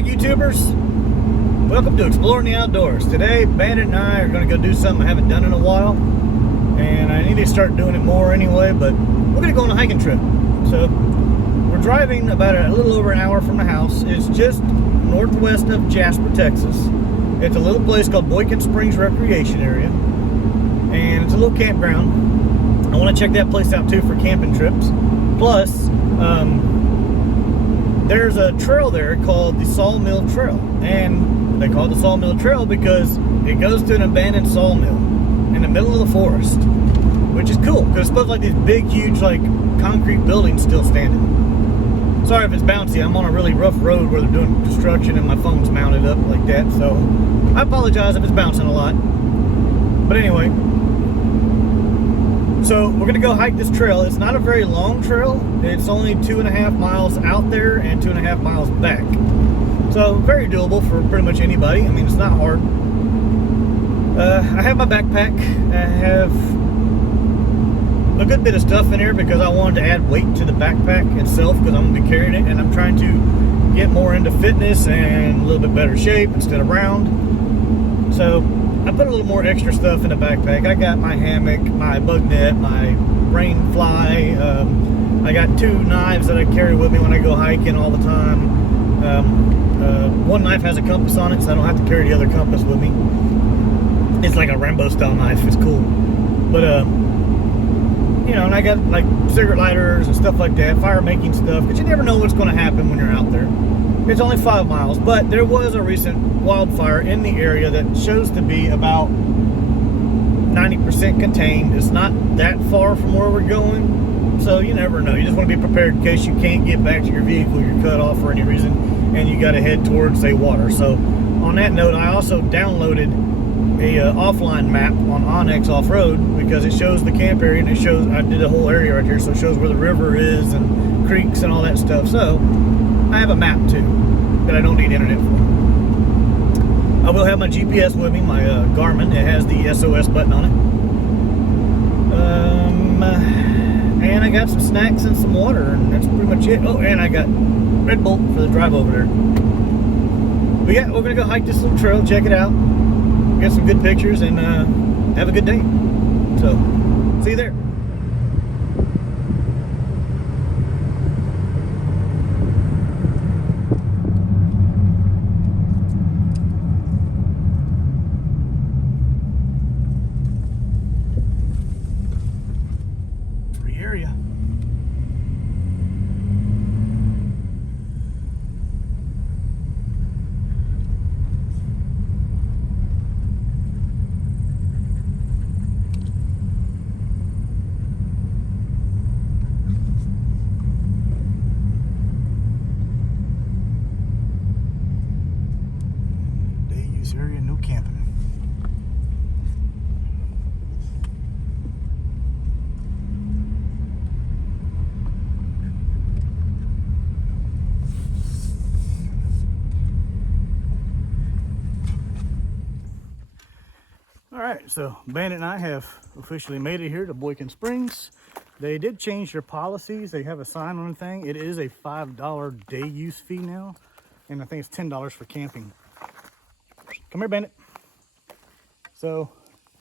back, YouTubers. Welcome to Exploring the Outdoors. Today, Bandit and I are going to go do something I haven't done in a while, and I need to start doing it more anyway, but we're going to go on a hiking trip. So, we're driving about a little over an hour from the house. It's just northwest of Jasper, Texas. It's a little place called Boykin Springs Recreation Area, and it's a little campground. I want to check that place out too for camping trips. Plus, there's a trail there called the Sawmill Trail, and they call it the Sawmill Trail because it goes to an abandoned sawmill in the middle of the forest, which is cool because it's supposed to like these big, huge, like concrete buildings still standing. Sorry if it's bouncy. I'm on a really rough road where they're doing construction and my phone's mounted up like that, so I apologize if it's bouncing a lot. But anyway, so we're gonna go hike this trail. It's not a very long trail. It's only 2.5 miles out there and 2.5 miles back. So very doable for pretty much anybody. I mean, it's not hard. I have my backpack. I have a good bit of stuff in here because I wanted to add weight to the backpack itself because I'm gonna be carrying it, and I'm trying to get more into fitness and a little bit better shape instead of round. So I put a little more extra stuff in the backpack. I got my hammock, my bug net, my rain fly. I got 2 knives that I carry with me when I go hiking all the time. One knife has a compass on it, so I don't have to carry the other compass with me. It's like a Rambo style knife. It's cool. But you know, and I got like cigarette lighters and stuff like that, fire making stuff, because you never know what's going to happen when you're out there. It's only 5 miles, but there was a recent wildfire in the area that shows to be about 90% contained. It's not that far from where we're going, so you never know. You just want to be prepared in case you can't get back to your vehicle, you're cut off for any reason, and you got to head towards, say, water. So on that note, I also downloaded a offline map on Awning Offroad because it shows the camp area, and it shows, I did a whole area right here, so it shows where the river is and creeks and all that stuff. So I have a map too that I don't need internet for. I will have my GPS with me, my Garmin. It has the SOS button on it. And I got some snacks and some water, and that's pretty much it. Oh, and I got Red Bull for the drive over there. But yeah, we're gonna go hike this little trail, check it out, get some good pictures, and have a good day. So, see you there. Area. Day use area, no camping. Alright, so Bandit and I have officially made it here to Boykin Springs. They did change their policies. They have a sign on the thing. It is a $5 day use fee now, and I think it's $10 for camping. Come here, Bandit. So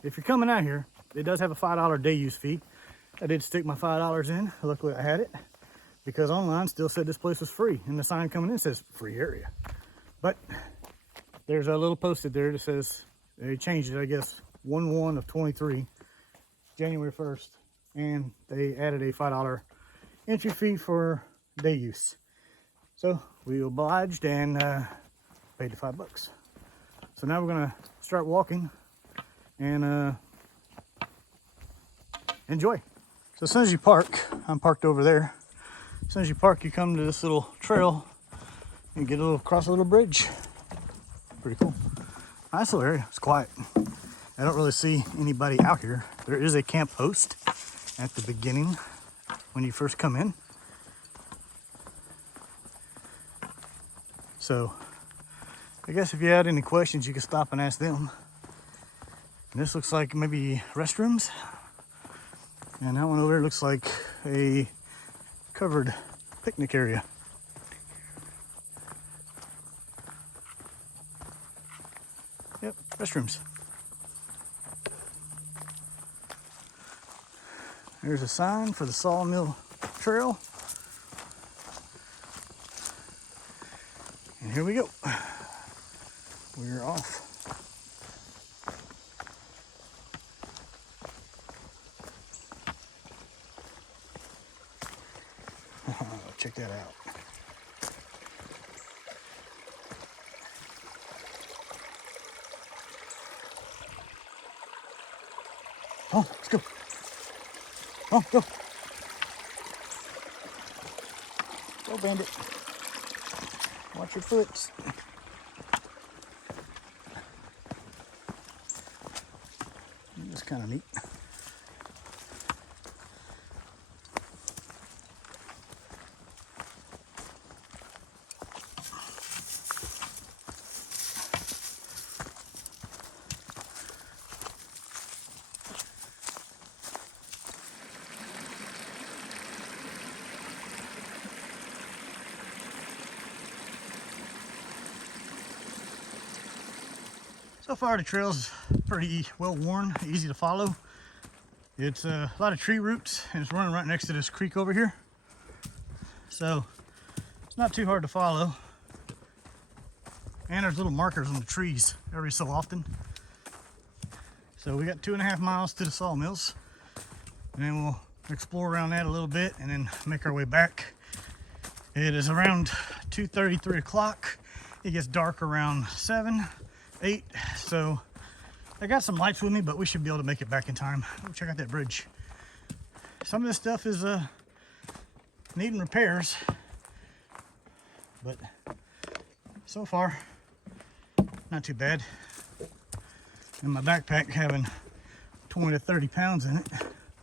if you're coming out here, it does have a $5 day use fee. I did stick my $5 in. Luckily I had it because online still said this place was free, and the sign coming in says free area. But there's a little posted there that says they changed it, I guess, 1/1 of 23, January 1st, and they added a $5 entry fee for day use. So we obliged and paid the $5. So now we're gonna start walking and enjoy. So as soon as you park, I'm parked over there. As soon as you park, you come to this little trail and get across a little bridge. Pretty cool. Nice little area. It's quiet. I don't really see anybody out here. There is a camp host at the beginning when you first come in. So I guess if you had any questions, you could stop and ask them. And this looks like maybe restrooms. And that one over there looks like a covered picnic area. Yep, restrooms. There's a sign for the Sawmill Trail. And here we go. We're off. Check that out. Oh, let's go. Oh, go. Go, Bandit. Watch your foots. That's kind of neat. So far the trail's pretty well worn, easy to follow. It's a lot of tree roots and it's running right next to this creek over here. So it's not too hard to follow. And there's little markers on the trees every so often. So we got 2.5 miles to the sawmills. And then we'll explore around that a little bit and then make our way back. It is around 2:30, 3 o'clock. It gets dark around 7, 8. So I got some lights with me, but we should be able to make it back in time. Go check out that bridge. Some of this stuff is needing repairs, but so far not too bad. And my backpack having 20 to 30 pounds in it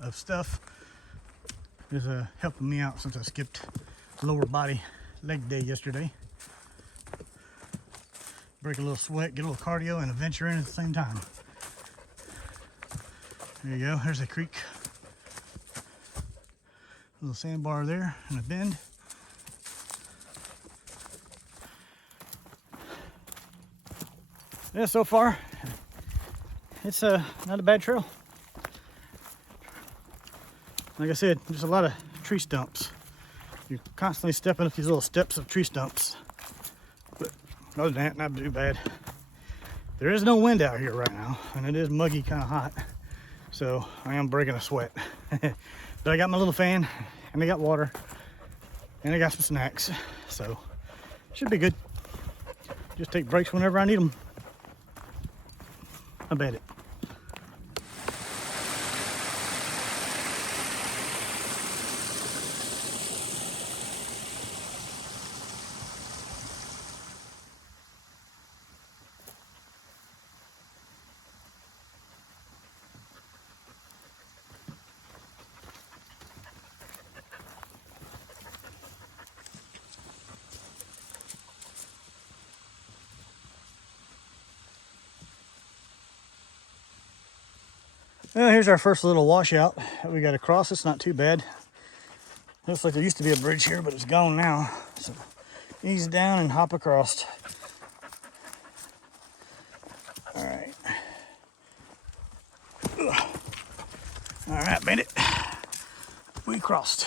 of stuff is helping me out since I skipped lower body leg day yesterday. Break a little sweat, get a little cardio, and adventure in at the same time. There you go, there's a creek. A little sandbar there and a bend. Yeah, so far, it's not a bad trail. Like I said, there's a lot of tree stumps. You're constantly stepping up these little steps of tree stumps. But other than that, not too bad. There is no wind out here right now, and it is muggy, kind of hot. So I am breaking a sweat. But I got my little fan, and I got water, and I got some snacks. So should be good. Just take breaks whenever I need them. I bet it. Well, here's our first little washout that we got to cross. It's not too bad. Looks like there used to be a bridge here, but it's gone now. So ease down and hop across. All right. All right, Bandit. We crossed.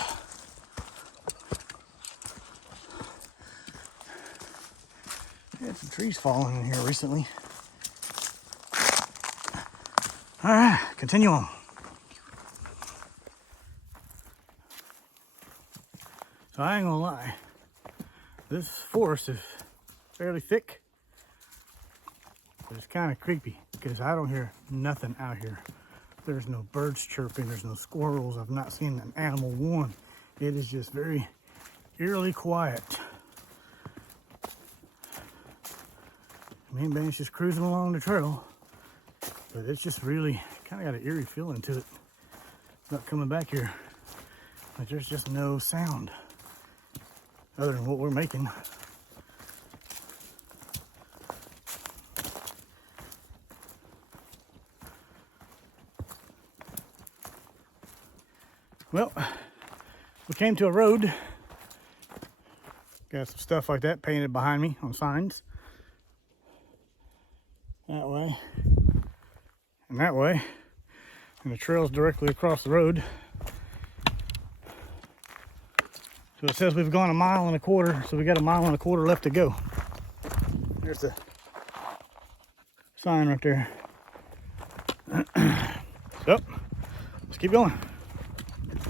We had some trees falling in here recently. All right, continue on. So I ain't gonna lie, this forest is fairly thick, but it's kind of creepy because I don't hear nothing out here. There's no birds chirping, there's no squirrels. I've not seen an animal one. It is just very eerily quiet. Me and Ben's just cruising along the trail. But it's just really kind of got an eerie feeling to it. Not coming back here. Like there's just no sound other than what we're making. Well, we came to a road. Got some stuff like that painted behind me on signs. that way, and that way. And the trail's directly across the road. So it says we've gone 1.25 miles, so we got 1.25 miles left to go. There's the sign right there. So, let's keep going.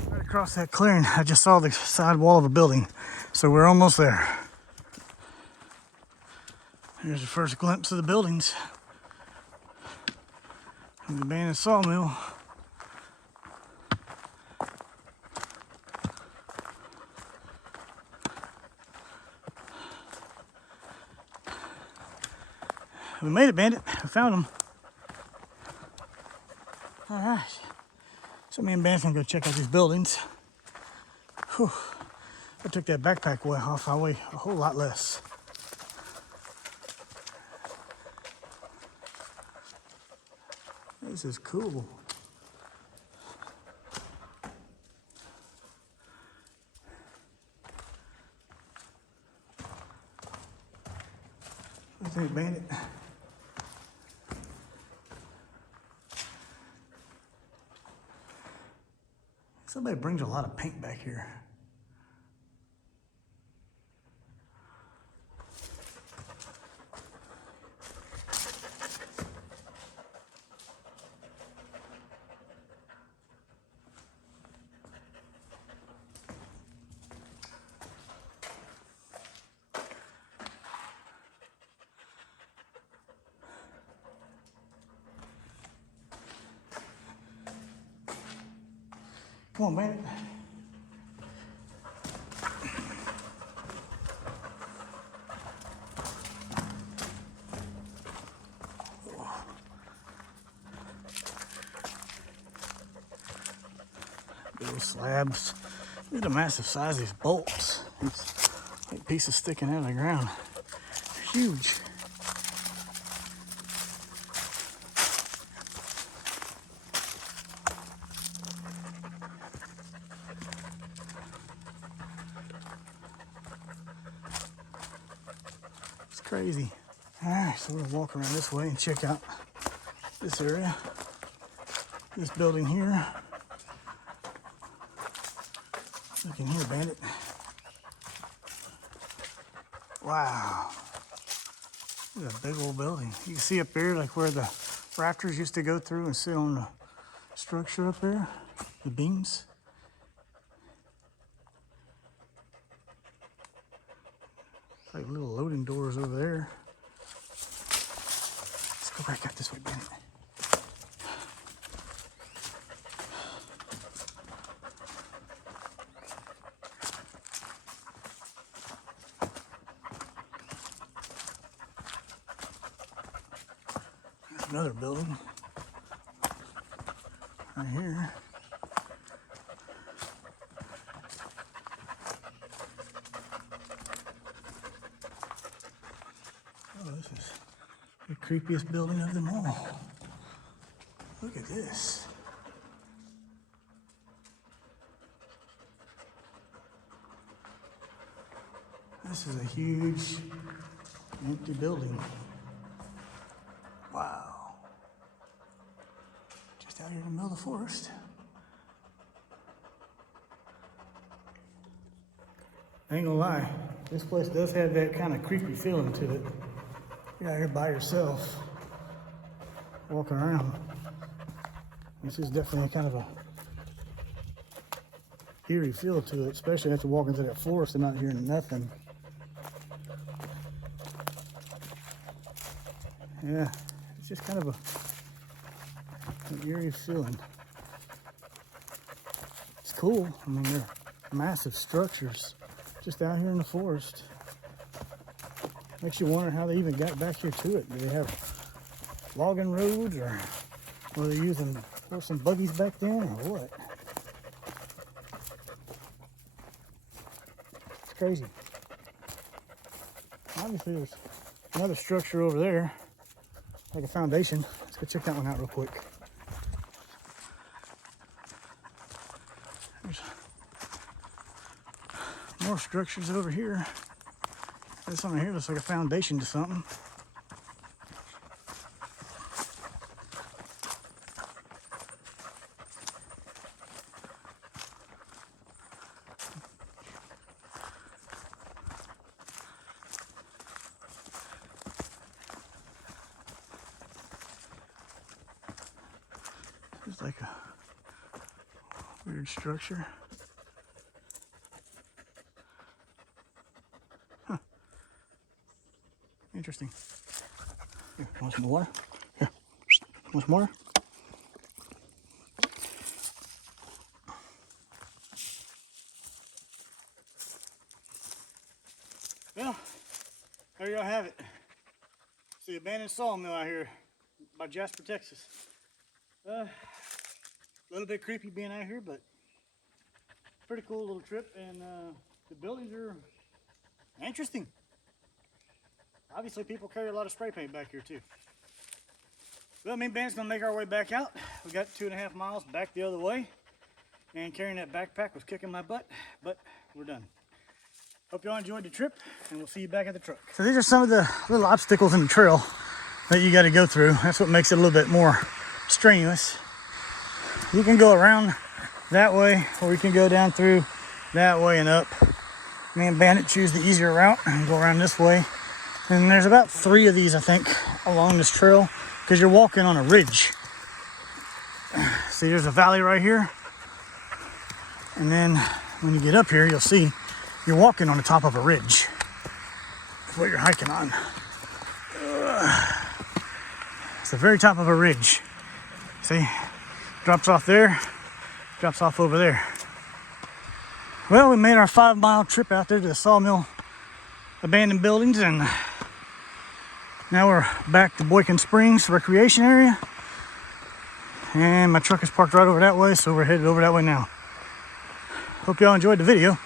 Right across that clearing, I just saw the side wall of a building. So we're almost there. Here's the first glimpse of the buildings. And the abandoned sawmill. We made it, Bandit. I found them. All right. So me and Bandit's gonna go check out these buildings. Whew. I took that backpack off. I weigh a whole lot less. This is cool. What do you think, Bandit? Somebody brings a lot of paint back here. Come on, Bandit. Little slabs. Look at the massive size of these bolts. These like pieces sticking out of the ground. They're huge. Crazy. All right, so we're gonna walk around this way and check out this area, this building here. Look in here, Bandit. Wow, this is a big old building. You can see up there, like where the rafters used to go through and sit on the structure up there, the beams. Like little loading doors over there. Let's go back out this way, Bandit. There's another building right here. This is the creepiest building of them all. Look at this. This is a huge empty building. Wow. Just out here in the middle of the forest. I ain't gonna lie, this place does have that kind of creepy feeling to it. You're out here by yourself, walking around. This is definitely kind of a eerie feel to it, especially after walking through that forest and not hearing nothing. Yeah, it's just kind of an eerie feeling. It's cool. I mean, they're massive structures just out here in the forest. Makes you wonder how they even got back here to it. Do they have logging roads, or were they using horse and buggies back then, or what? It's crazy. Obviously, there's another structure over there, like a foundation. Let's go check that one out real quick. There's more structures over here. This one right here looks like a foundation to something. like a weird structure. Huh. Interesting. Here, want some water? Here, want some water? Well, there y'all have it. It's the abandoned sawmill out here by Jasper, Texas. A little bit creepy being out here, but pretty cool little trip. And the buildings are interesting. Obviously, people carry a lot of spray paint back here too. Well, me and Ben's gonna make our way back out. We got 2.5 miles back the other way, and carrying that backpack was kicking my butt, but we're done. Hope y'all enjoyed the trip, and we'll see you back at the truck. So these are some of the little obstacles in the trail that you got to go through. That's what makes it a little bit more strenuous. You can go around that way, or you can go down through that way and up. Me and Bandit choose the easier route and go around this way. And there's about 3 of these, I think, along this trail, because you're walking on a ridge. See, there's a valley right here. And then when you get up here, you'll see you're walking on the top of a ridge. That's what you're hiking on. It's the very top of a ridge. See, drops off there, drops off over there. Well, we made our 5-mile trip out there to the sawmill abandoned buildings, and now we're back to Boykin Springs recreation area. And my truck is parked right over that way, so we're headed over that way now. Hope y'all enjoyed the video.